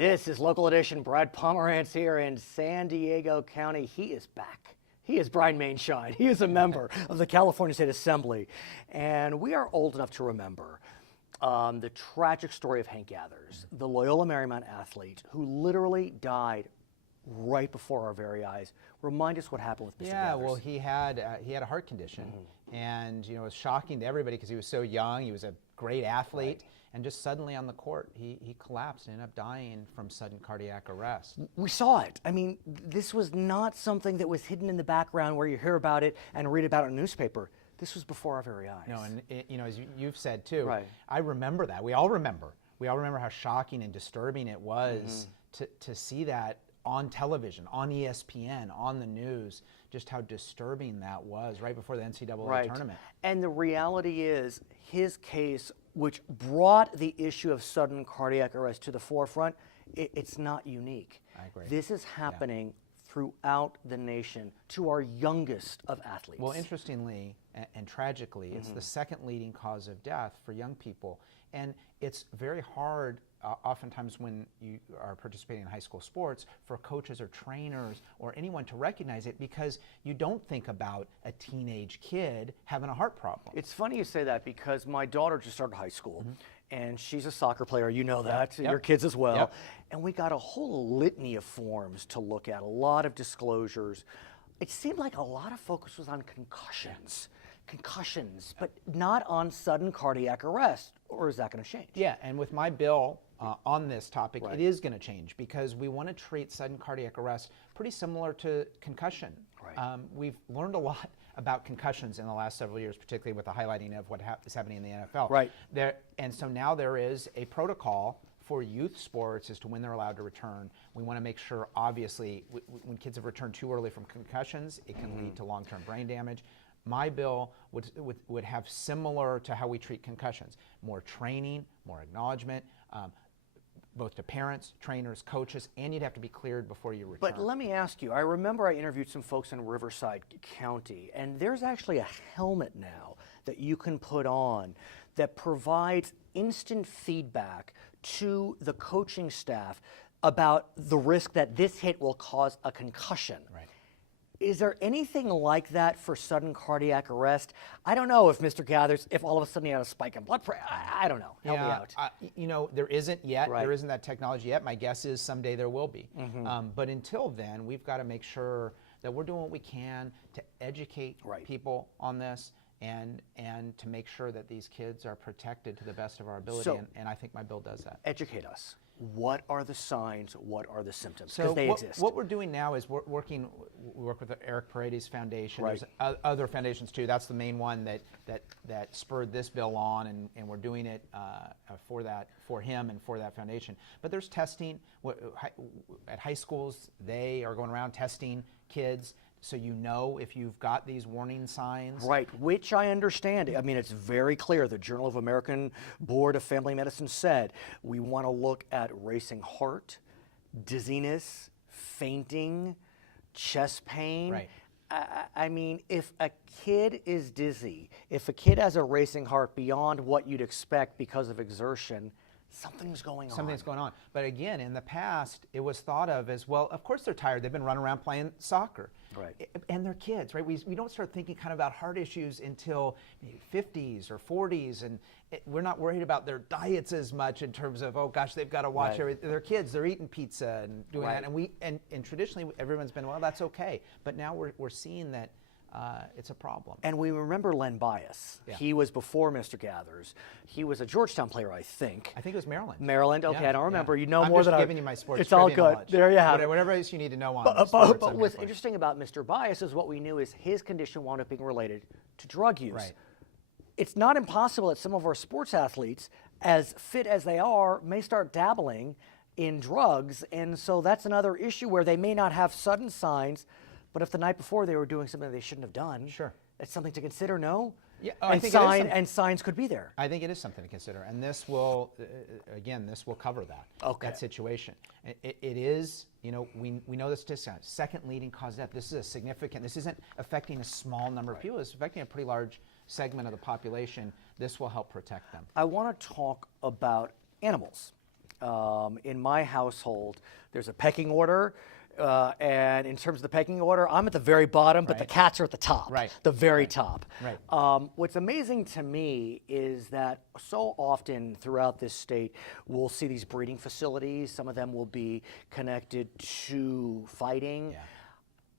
This is Local Edition. Brad Pomerance here in San Diego County. He is back. He is Brian Maienschein. He is a member of the California State Assembly. And we are old enough to remember the tragic story of Hank Gathers, the Loyola Marymount athlete who literally died right before our very eyes. Remind us what happened with Mr. Yeah, Gathers. well, he had a heart condition, and it was shocking to everybody because he was so young. He was a great athlete, and just suddenly on the court, he collapsed and ended up dying from sudden cardiac arrest. We saw it. I mean, this was not something that was hidden in the background where you hear about it and read about it in a newspaper. This was before our very eyes. No, and as you've said too, Right. I remember that. We all remember how shocking and disturbing it was to see that on television, on ESPN, on the news, just how disturbing that was right before the NCAA tournament. And the reality is his case, which brought the issue of sudden cardiac arrest to the forefront, it's not unique. I agree. This is happening throughout the nation to our youngest of athletes. Well, interestingly and tragically, it's the second leading cause of death for young people. And it's very hard, oftentimes when you are participating in high school sports, for coaches or trainers or anyone to recognize it because you don't think about a teenage kid having a heart problem. It's funny you say that because my daughter just started high school and she's a soccer player, you know that, your kids as well. And we got a whole litany of forms to look at, a lot of disclosures. It seemed like a lot of focus was on concussions, but not on sudden cardiac arrest, or is that going to change? Yeah, and with my bill on this topic, it is going to change because we want to treat sudden cardiac arrest pretty similar to concussion. We've learned a lot about concussions in the last several years, particularly with the highlighting of what is happening in the NFL. And so now there is a protocol for youth sports as to when they're allowed to return. We want to make sure, obviously, when kids have returned too early from concussions, it can lead to long-term brain damage. My bill would have similar to how we treat concussions, more training, more acknowledgement, both to parents, trainers, coaches, and you'd have to be cleared before you return. But let me ask you, I remember I interviewed some folks in Riverside County, and there's actually a helmet now that you can put on that provides instant feedback to the coaching staff about the risk that this hit will cause a concussion. Is there anything like that for sudden cardiac arrest? I don't know if Mr. Gathers, if all of a sudden he had a spike in blood pressure. I don't know. Help me out. There isn't yet. There isn't that technology yet. My guess is someday there will be. But until then, we've got to make sure that we're doing what we can to educate people on this and to make sure that these kids are protected to the best of our ability. And I think my bill does that. Educate us. What are the signs? What are the symptoms? So Because they exist. What we're doing now is we work with the Eric Paredes Foundation. There's other foundations too. That's the main one that spurred this bill on, and we're doing it for him and for that foundation. But there's testing at high schools. They are going around testing kids. So you know if you've got these warning signs. Which I understand. I mean, it's very clear. The Journal of American Board of Family Medicine said we want to look at racing heart, dizziness, fainting, chest pain. I mean, if a kid is dizzy, if a kid has a racing heart beyond what you'd expect because of exertion, something's going on. Something's going on. But again, in the past, it was thought of as, well, of course they're tired. They've been running around playing soccer. And they're kids, right? We don't start thinking kind of about heart issues until maybe 50s or 40s. And we're not worried about their diets as much in terms of, oh gosh, they've got to watch everything. They're kids. They're eating pizza and doing that. And traditionally, everyone's been, well, that's okay. But now we're seeing that it's a problem. And we remember Len Bias. He was before Mr. Gathers. He was a Georgetown player, I think. I think it was Maryland. Maryland? Okay, I don't remember. You know I'm more just than giving you my sports It's all trivia good. knowledge. There you have it. Whatever else you need to know on sports. But what's interesting about Mr. Bias is what we knew is his condition wound up being related to drug use. It's not impossible that some of our sports athletes, as fit as they are, may start dabbling in drugs. And so that's another issue where they may not have sudden signs, but if the night before they were doing something they shouldn't have done, that's something to consider, no? Yeah, and signs could be there. I think it is something to consider, and this will, again, this will cover that that situation. It is, we know the statistics. Second leading cause of death. This is a significant. This isn't affecting a small number of people. It's affecting a pretty large segment of the population. This will help protect them. I want to talk about animals. in my household, there's a pecking order. And in terms of the pecking order, I'm at the very bottom, but the cats are at the top, the very top. What's amazing to me is that so often throughout this state, we'll see these breeding facilities. Some of them will be connected to fighting.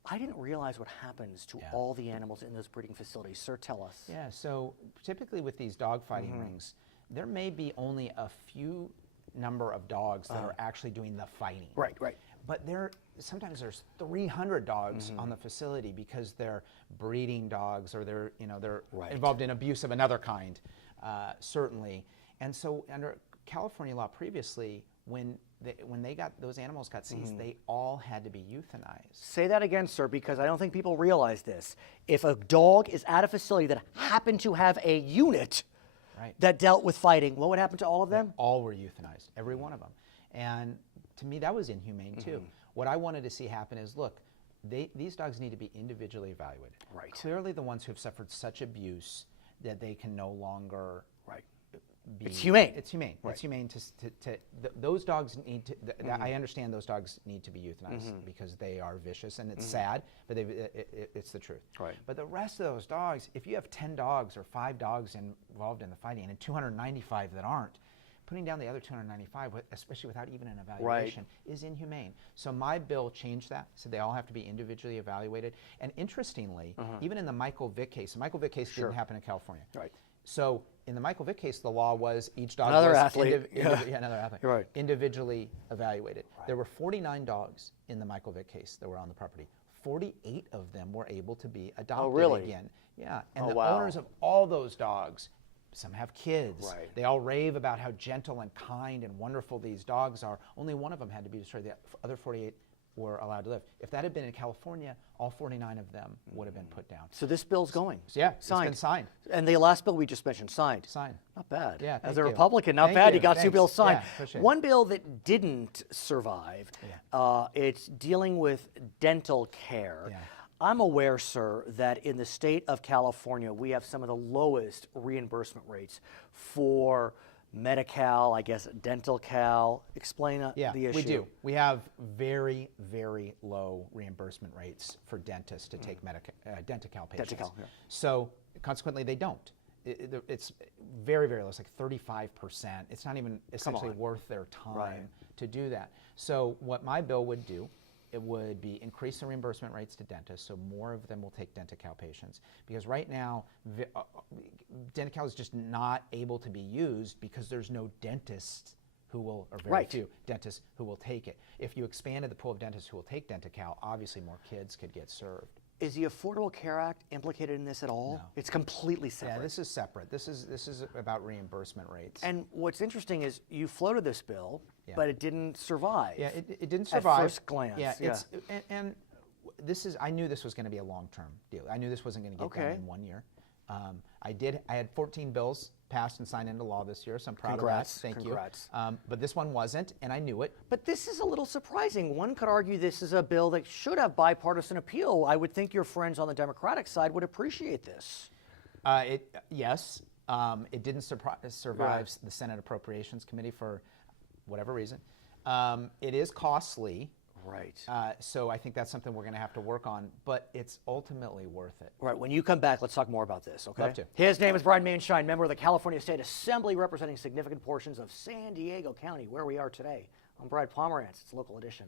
I didn't realize what happens to all the animals in those breeding facilities. Sir, tell us. Yeah, so typically with these dog fighting rings, there may be only a few number of dogs that are actually doing the fighting. Right. But sometimes there's 300 dogs on the facility because they're breeding dogs or they're involved in abuse of another kind, certainly. And so under California law previously, when those animals got seized, they all had to be euthanized. Say that again, sir, because I don't think people realize this. If a dog is at a facility that happened to have a unit that dealt with fighting, what would happen to all of them? They all were euthanized, every one of them. And to me, that was inhumane too. What I wanted to see happen is, look, these dogs need to be individually evaluated. Clearly the ones who have suffered such abuse that they can no longer be... It's humane. It's humane. It's humane those dogs need to... I understand those dogs need to be euthanized because they are vicious, and it's sad, but it's the truth. But the rest of those dogs, if you have 10 dogs or 5 dogs involved in the fighting and 295 that aren't, putting down the other 295, especially without even an evaluation, is inhumane. So my bill changed that, so they all have to be individually evaluated. And interestingly, even in the Michael Vick case, the Michael Vick case didn't happen in California. So in the Michael Vick case, the law was each dog another was athlete. Another athlete. Individually evaluated. There were 49 dogs in the Michael Vick case that were on the property. 48 of them were able to be adopted again. Yeah, and the owners of all those dogs, some have kids. They all rave about how gentle and kind and wonderful these dogs are. Only one of them had to be destroyed. The other 48 were allowed to live. If that had been in California, all 49 of them would have been put down. So this bill's going? Yeah, it's been signed. And the last bill we just mentioned, signed? Signed. Not bad. Yeah, as a Republican, not bad. You got 2 bills signed. Yeah, one bill that didn't survive, it's dealing with dental care. I'm aware, sir, that in the state of California, we have some of the lowest reimbursement rates for Medi-Cal, I guess Dental-Cal. Explain the issue. We do. We have very, very low reimbursement rates for dentists to take Dental-Cal patients. Dental-Cal, So consequently, they don't. It's very, very low. It's like 35%. It's not even essentially worth their time to do that. So what my bill would do, it would be increase the reimbursement rates to dentists, so more of them will take Dental-Cal patients. Because right now, Dental-Cal is just not able to be used because there's no dentists who will, or very few dentists who will take it. If you expanded the pool of dentists who will take Dental-Cal, obviously more kids could get served. Is the Affordable Care Act implicated in this at all? No. It's completely separate. Yeah, this is separate. This is about reimbursement rates. And what's interesting is you floated this bill, but it didn't survive. Yeah, it didn't survive. At first glance. Yeah, and this is, I knew this was going to be a long-term deal. I knew this wasn't going to get done in 1 year. I had 14 bills passed and signed into law this year, so I'm proud of that. Thank you. But this one wasn't, and I knew it. But this is a little surprising. One could argue this is a bill that should have bipartisan appeal. I would think your friends on the Democratic side would appreciate this. Yes. It didn't survive the Senate Appropriations Committee for whatever reason. It is costly. So I think that's something we're going to have to work on, but it's ultimately worth it. Right. When you come back, let's talk more about this, okay? Love to. His name is Brian Maienschein, member of the California State Assembly, representing significant portions of San Diego County, where we are today. I'm Brad Pomerance. It's Local Edition.